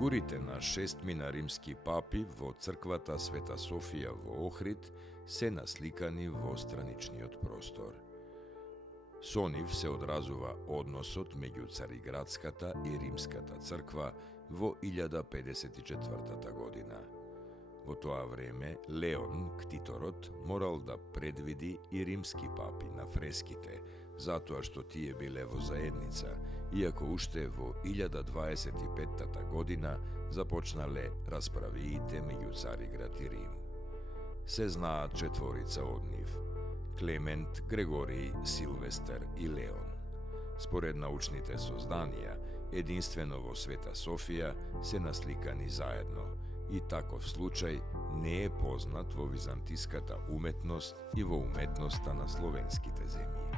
Фигурите на шестмина римски папи во црквата Света Софија во Охрид се насликани во страничниот простор. Со нив се одразува односот меѓу Цариградската и Римската црква во 1054 година. Во тоа време Леон, ктиторот, морал да предвиди и римски папи на фреските, затоа што тие биле во заедница, иако уште во 1025 година започнале расправиите меѓу Цариград и Рим. Се знаат четворица од нив: Клемент, Грегорий, Силвестер и Леон. Според научните созданија, единствено во Света Софија се насликани заедно, и таков случај не е познат во византиската уметност и во уметноста на словенските земји.